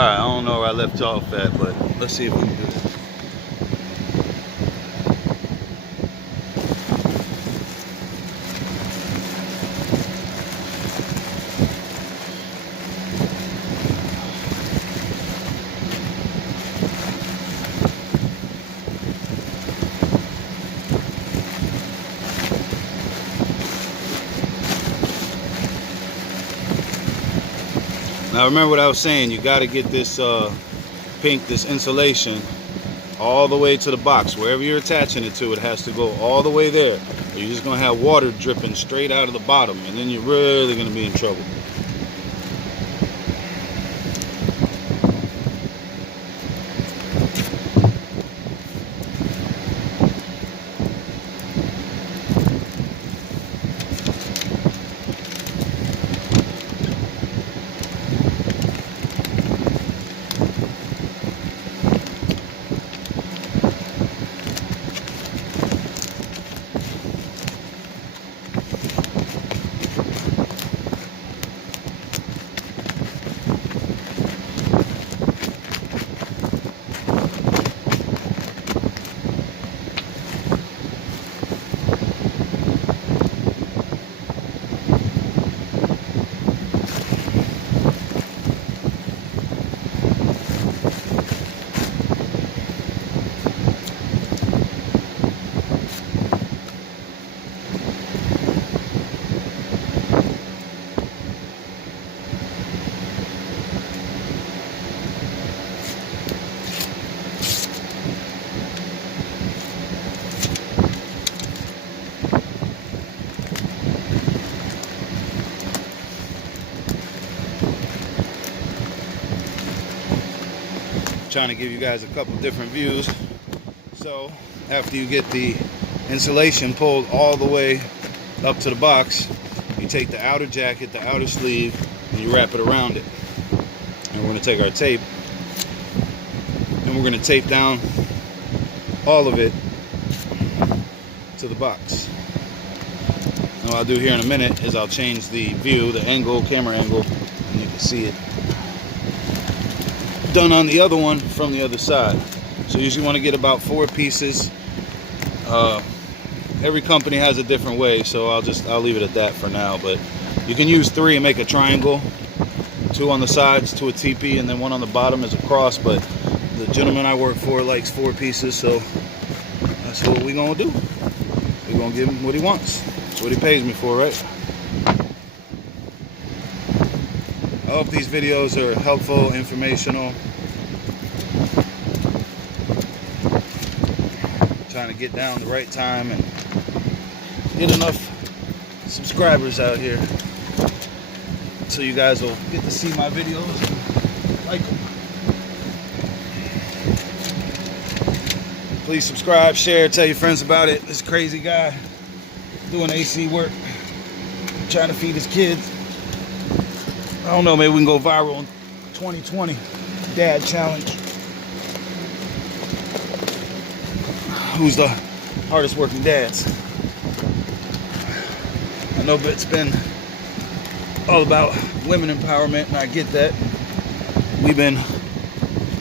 Alright, I don't know where I left off at, but let's see if we can do this. Now remember what I was saying, you got to get this this insulation all the way to the box. Wherever you're attaching it to, it has to go all the way there. Or you're just going to have water dripping straight out of the bottom, and then you're really going to be in trouble. Trying to give you guys a couple different views. So after you get the insulation pulled all the way up to the box, you take the outer jacket, the outer sleeve, and you wrap it around it. And we're going to take our tape and we're going to tape down all of it to the box. And what I'll do here in a minute is I'll change the view, the angle, camera angle, and you can see it done on the other one from the other side. So you usually want to get about 4 pieces. Every company has a different way, so I'll leave it at that for now. But you can use 3 and make a triangle, 2 on the sides to a teepee, and then 1 on the bottom as a cross. But the gentleman I work for likes 4 pieces, so that's what we're gonna do. We're gonna give him what he wants. That's what he pays me for, right? I hope these videos are helpful, informational. Trying to get down the right time and get enough subscribers out here so you guys will get to see my videos and like them. Please subscribe, share, tell your friends about it. This crazy guy doing AC work, trying to feed his kids. I don't know, maybe we can go viral in 2020. Dad challenge. Who's the hardest working dads? I know it's been all about women empowerment, and I get that. We've been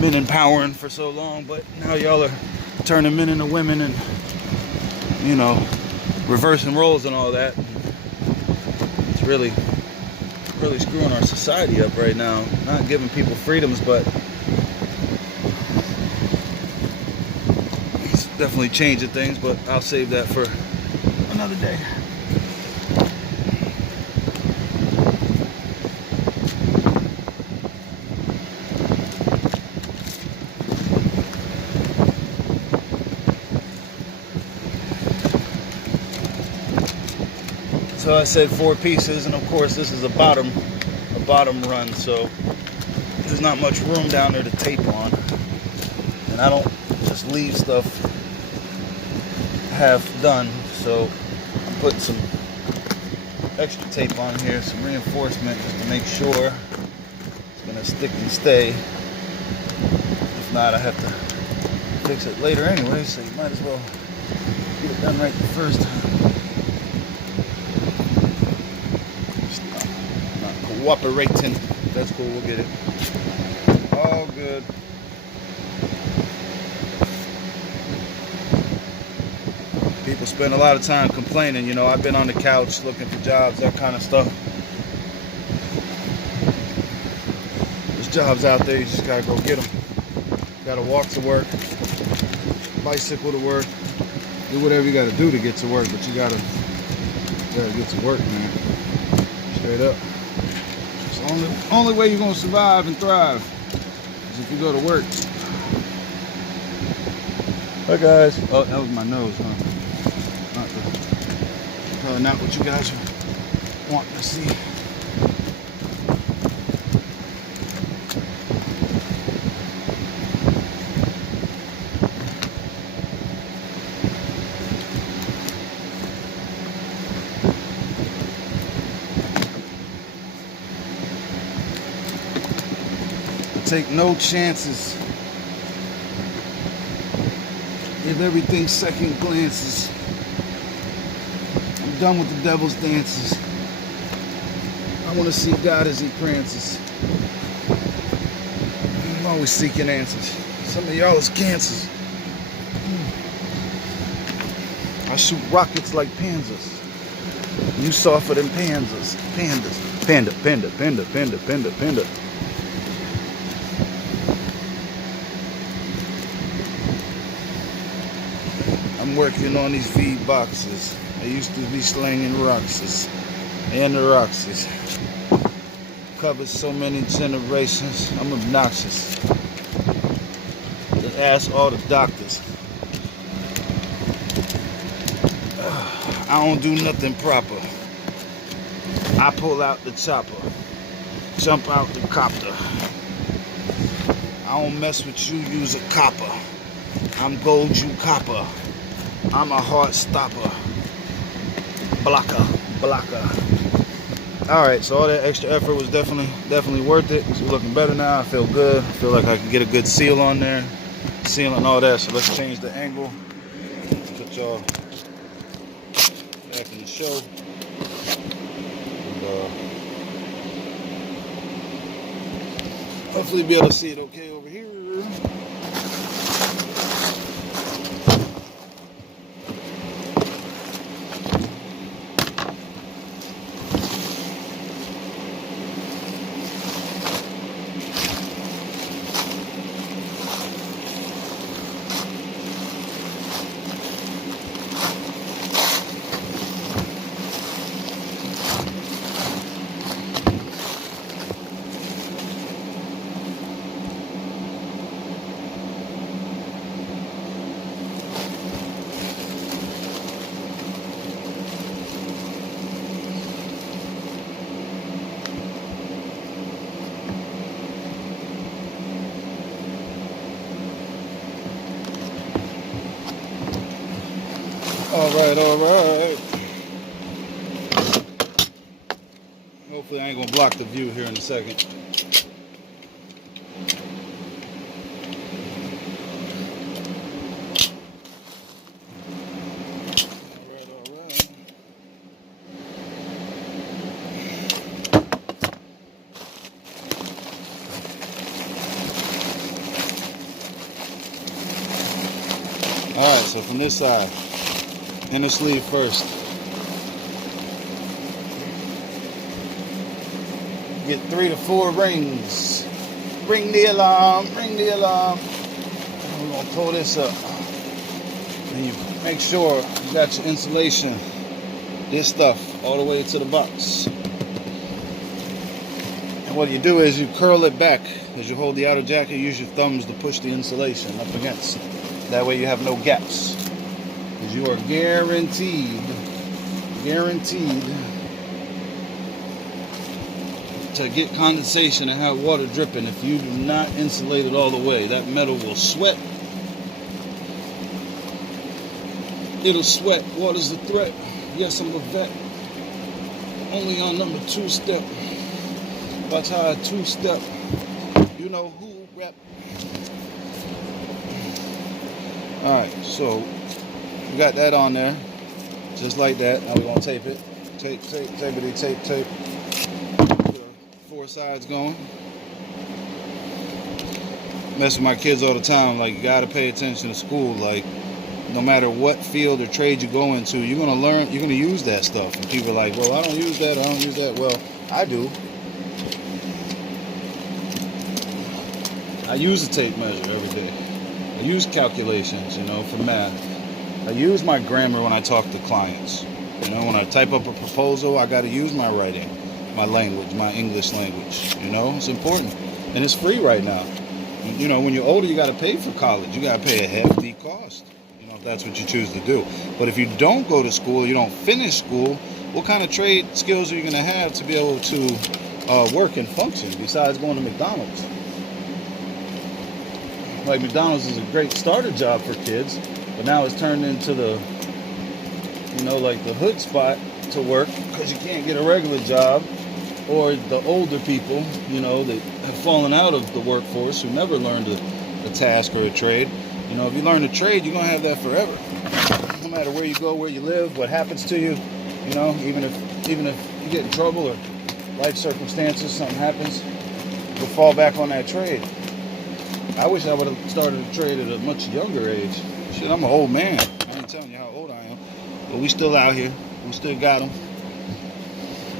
men empowering for so long, but now y'all are turning men into women and, you know, reversing roles and all that. It's really screwing our society up right now. Not giving people freedoms, but it's definitely changing things, but I'll save that for another day. So I said 4 pieces, and of course this is a bottom run, so there's not much room down there to tape on. And I don't just leave stuff half done, so I'm putting some extra tape on here, some reinforcement, just to make sure it's gonna stick and stay. If not, I have to fix it later anyway, so you might as well get it done right the first time. Cooperating. That's cool, we'll get it. good. People spend a lot of time complaining, you know, I've been on the couch looking for jobs, that kind of stuff. There's jobs out there, you just gotta go get them. You gotta walk to work, bicycle to work, do whatever you gotta do to get to work, but you gotta get to work, man. Straight up. It's the only way you're gonna survive and thrive is if you go to work. Hi guys. Oh, that was my nose, huh? Probably not what you guys want to see. Take no chances. Give everything second glances. I'm done with the devil's dances. I want to see God as he prances. I'm always seeking answers. Some of y'all is cancers. I shoot rockets like panzers. You softer than panzers. Pandas. Panda, panda, panda, panda, panda, panda. I'm working on these V boxes. I used to be slanging Roxas and the Roxas. Covered so many generations. I'm obnoxious. Just ask all the doctors. I don't do nothing proper. I pull out the chopper, jump out the copter. I don't mess with you, use a copper. I'm gold, you copper. I'm a heart stopper. Blocker. Alright, so all that extra effort was definitely worth it. It's looking better now. I feel good. I feel like I can get a good seal on there. Seal and all that. So let's change the angle. Let's put y'all back in the show. And, hopefully be able to see it okay over here. All right. Hopefully I ain't gonna block the view here in a second. All right. All right, so from this side, inner sleeve first. Get 3 to 4 rings. Ring the alarm, ring the alarm. We're gonna pull this up. And you make sure you got your insulation, this stuff, all the way to the box. And what you do is you curl it back. As you hold the outer jacket, use your thumbs to push the insulation up against. That way you have no gaps. Because you are guaranteed to get condensation and have water dripping if you do not insulate it all the way. That metal will sweat. It'll sweat. Water's a threat. Yes, I'm a vet. Only on number 2 step. Watch how I 2-step. You know who rep. Alright, so we got that on there. Just like that. Now we're going to tape it. Tape. 4 sides going. mess with my kids all the time. Like, you gotta pay attention to school. Like, no matter what field or trade you go into, you're gonna learn, you're gonna use that stuff. And people are like, well, I don't use that, I don't use that. Well, I do. I use a tape measure every day. I use calculations, you know, for math. I use my grammar when I talk to clients. You know, when I type up a proposal, I gotta use my writing, my language, my English language. You know, it's important. And it's free right now. You know, when you're older, you gotta pay for college. You gotta pay a hefty cost. You know, if that's what you choose to do. But if you don't go to school, you don't finish school, what kind of trade skills are you gonna have to be able to work and function besides going to McDonald's? Like, McDonald's is a great starter job for kids, but now it's turned into the, you know, like the hood spot to work because you can't get a regular job. Or the older people, you know, that have fallen out of the workforce, who never learned a task or a trade. You know, if you learn a trade, you're going to have that forever. No matter where you go, where you live, what happens to you, you know, even if you get in trouble or life circumstances, something happens, you'll fall back on that trade. I wish I would have started a trade at a much younger age. Shit, I'm an old man. I ain't telling you how old I am. But we still out here. We still got them.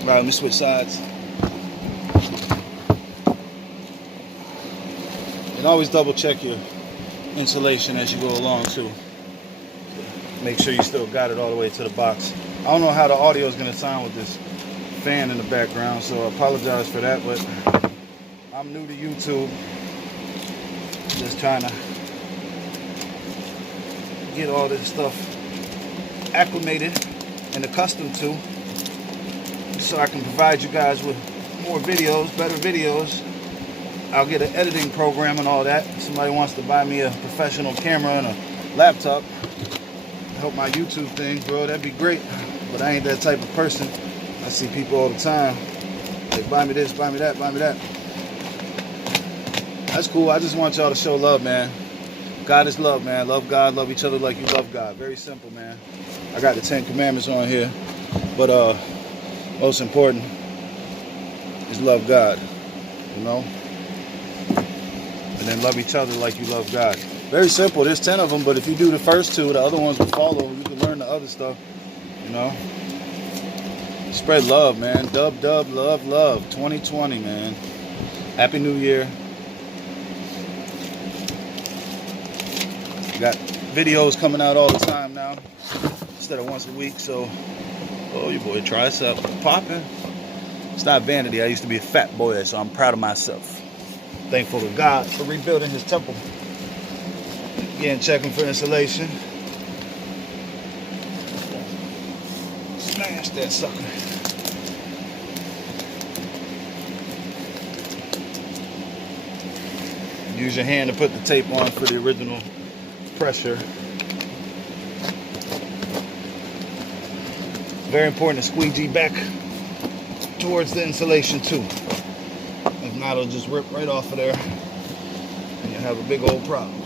All right, let me switch sides. And always double check your insulation as you go along too. Make sure you still got it all the way to the box. I don't know how the audio is going to sound with this fan in the background, so I apologize for that, but I'm new to YouTube. Just trying to get all this stuff acclimated and accustomed to, so I can provide you guys with more videos, better videos. I'll get an editing program and all that. If somebody wants to buy me a professional camera and a laptop, help my YouTube thing grow, that'd be great. But I ain't that type of person. I see people all the time, they buy me this, buy me that, buy me that. That's cool. I just want y'all to show love, man. God is love, man. Love God, love each other like you love God. Very simple, man. I got the 10 Commandments on here. But most important is love God, you know? And then love each other like you love God. Very simple. There's 10 of them, but if you do the first 2, the other ones will follow. You can learn the other stuff, you know? Spread love, man. Dub, love, love. 2020, man. Happy New Year. Got videos coming out all the time now instead of once a week. So, oh, your boy tricep popping. It's not vanity. I used to be a fat boy, so I'm proud of myself. Thankful to God for rebuilding his temple. Again, checking for insulation. Smash that sucker. Use your hand to put the tape on for the original pressure. Very important to squeegee back towards the insulation too. If not, it'll just rip right off of there and you'll have a big old problem.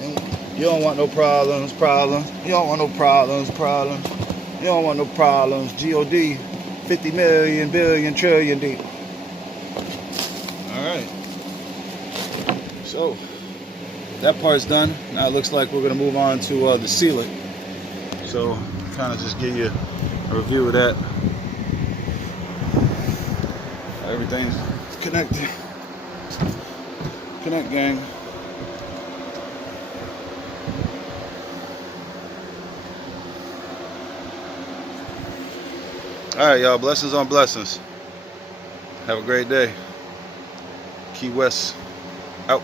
And you don't want no problems. You don't want no problems. You don't want no problems. G-O-D, 50 million, billion, trillion deep. Alright. So, that part's done. Now it looks like we're going to move on to the sealant. So, kind of just give you a review of that. Everything's connected. Connect, gang. Alright, y'all. Blessings on blessings. Have a great day. Key West out.